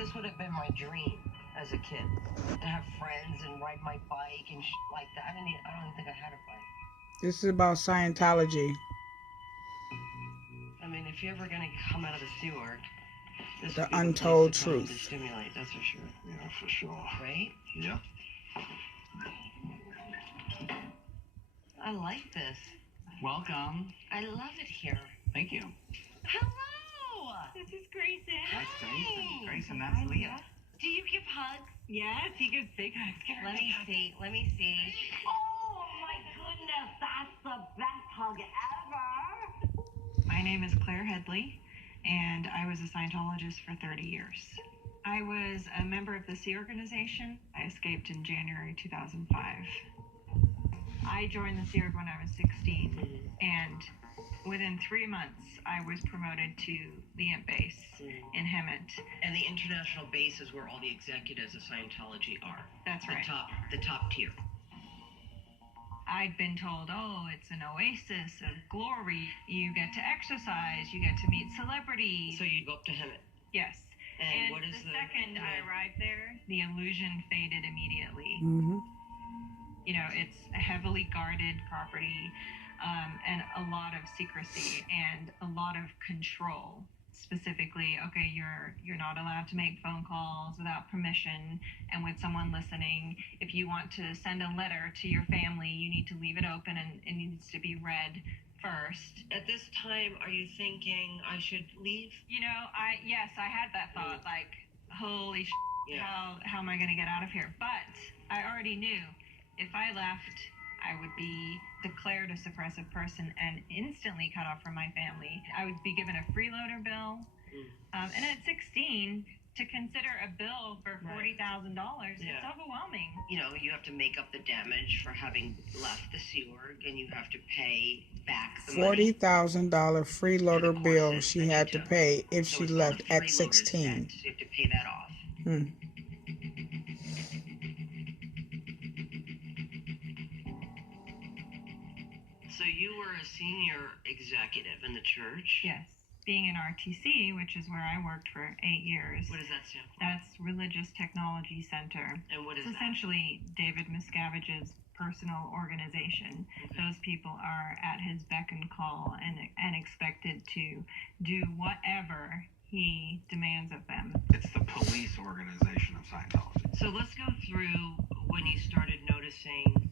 This would have been my dream as a kid, to have friends and ride my bike and like that. I don't even think I had a bike. This is about Scientology. I mean, if you're ever going to come out of the sewer, this The would be untold the place to come truth. to stimulate, that's for sure. Yeah, for sure. Right? Yeah. I like this. Welcome. I love it here. Thank you. Hello! This is Grayson. That's Grayson. Grayson, that's Leah. Do you give hugs? Yes, he gives big hugs. Let me see. Oh my goodness, that's the best hug ever! My name is Claire Headley, and I was a Scientologist for 30 years. I was a member of the Sea Organization. I escaped in January 2005. I joined the Sea Org when I was 16, and within 3 months, I was promoted to the Imp base in Hemet. And the international base is where all the executives of Scientology are. That's right. The top tier. I'd been told, oh, it's an oasis of glory. You get to exercise, you get to meet celebrities. So you go up to Hemet. Yes. And what is the second I arrived there, the illusion faded immediately. Mm-hmm. You know, it's a heavily guarded property, and a lot of secrecy and a lot of control. Specifically, okay, you're not allowed to make phone calls without permission and with someone listening. If you want to send a letter to your family, you need to leave it open and it needs to be read first. At this time, are you thinking I should leave? You know, I had that thought, like, holy how am I going to get out of here? But I already knew if I left, I would be declared a suppressive person and instantly cut off from my family. I would be given a freeloader bill. And at 16, to consider a bill for $40,000, it's overwhelming. You know, you have to make up the damage for having left the Sea Org, and you have to pay back the money. $40,000 freeloader bill she had to pay if she left at 16. So you have to pay that off. So you were a senior executive in the church? Yes. Being in RTC, which is where I worked for 8 years. What does that stand for? That's Religious Technology Center. And what is it's that? essentially David Miscavige's personal organization. Okay. Those people are at his beck and call and expected to do whatever he demands of them. It's the police organization of Scientology. So let's go through when you started noticing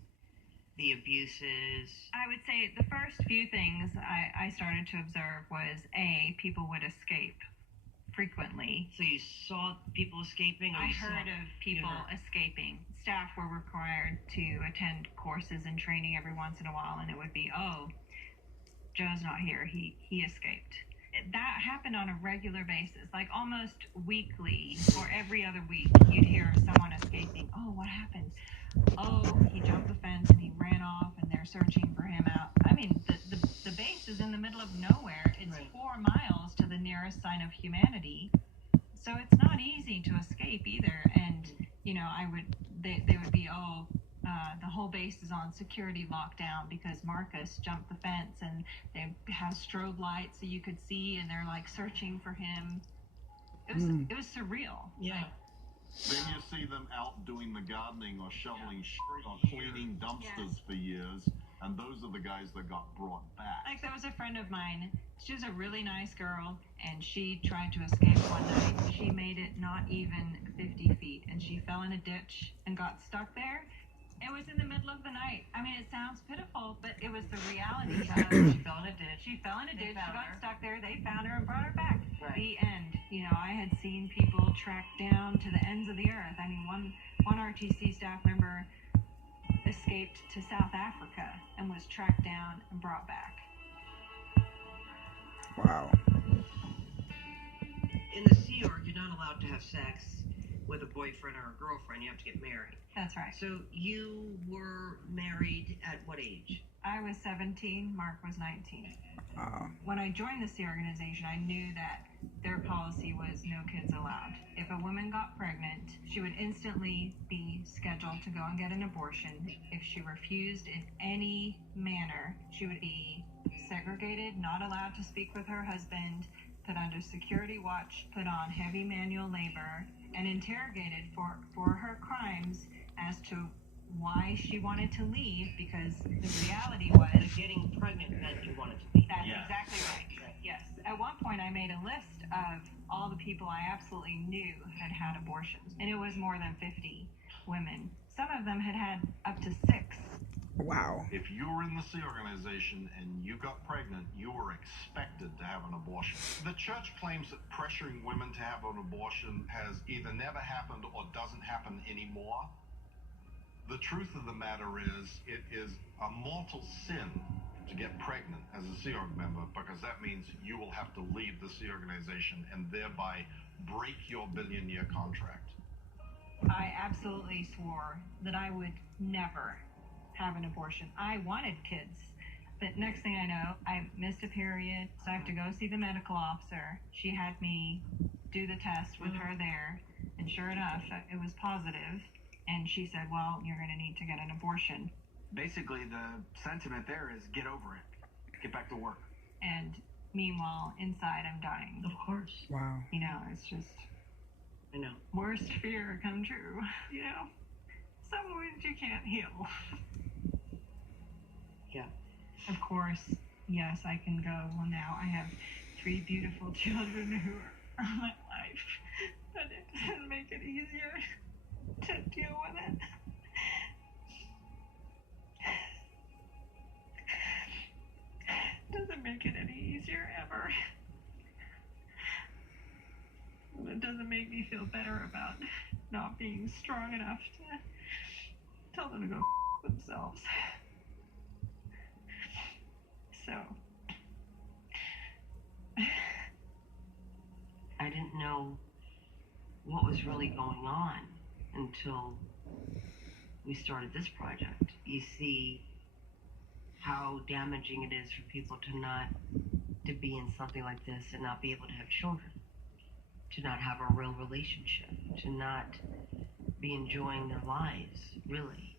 the abuses. I would say the first few things I started to observe was, people would escape frequently. So you saw people escaping? Or I heard of people escaping. Staff were required to attend courses and training every once in a while, and it would be, oh, Joe's not here, he escaped. That happened on a regular basis, like almost weekly or every other week. You'd hear someone escaping. Oh, what happened? Oh, he jumped the fence and he ran off and they're searching for him out. I mean, the base is in the middle of nowhere. It's 4 miles to the nearest sign of humanity. So it's not easy to escape either. And, you know, they would be, the whole base is on security lockdown because Marcus jumped the fence, and they have strobe lights so you could see, and they're like searching for him. It was surreal. Yeah. Then you see them out doing the gardening or shoveling or cleaning dumpsters for years, and those are the guys that got brought back. Like, there was a friend of mine. She was a really nice girl, and she tried to escape one night. She made it not even 50 feet, and she fell in a ditch and got stuck there. It was in the middle of the night. I mean, it sounds pitiful, but it was the reality. She fell in a ditch. She fell in a ditch. She got stuck there. They found her and brought her back. Right. The end. You know, I had seen people tracked down to the ends of the earth. I mean, one RTC staff member escaped to South Africa and was tracked down and brought back. Wow. In the Sea Org, you're not allowed to have sex with a boyfriend or a girlfriend. You have to get married. That's right. So you were married at what age? I was 17. Mark was 19. When I joined the Sea Organization, I knew that their policy was no kids allowed. If a woman got pregnant, she would instantly be scheduled to go and get an abortion. If she refused in any manner, she would be segregated, not allowed to speak with her husband, put under security watch, put on heavy manual labor, and interrogated for her crimes as to why she wanted to leave, because the reality was Getting pregnant meant you wanted to leave. that's Yeah. exactly right. Yes. At one point, I made a list of all the people I absolutely knew had abortions, and it was more than 50 women. Some of them had up to 6. Wow. If you were in the Sea Organization and you got pregnant, you were expected to have an abortion. The church claims that pressuring women to have an abortion has either never happened or doesn't happen anymore. The truth of the matter is, it is a mortal sin to get pregnant as a Sea Org member, because that means you will have to leave the Sea Organization and thereby break your billion-year contract. I absolutely swore that I would never have an abortion. I wanted kids. But next thing I know, I missed a period, so I have to go see the medical officer. She had me do the test with her there, and sure enough, it was positive. And she said, well, you're going to need to get an abortion. Basically, the sentiment there is get over it. Get back to work. And meanwhile, inside, I'm dying. Of course. Wow. You know, it's just I know. worst fear come true. You know, some wounds you can't heal. Yeah. Of course, yes, I can go. Well, now I have 3 beautiful children who are my life, but it doesn't make it easier to deal with it. Doesn't make it any easier ever. It doesn't make me feel better about not being strong enough to tell them to go themselves. So I didn't know what was really going on until we started this project. You see how damaging it is for people to be in something like this and not be able to have children, to not have a real relationship, to not be enjoying their lives, really.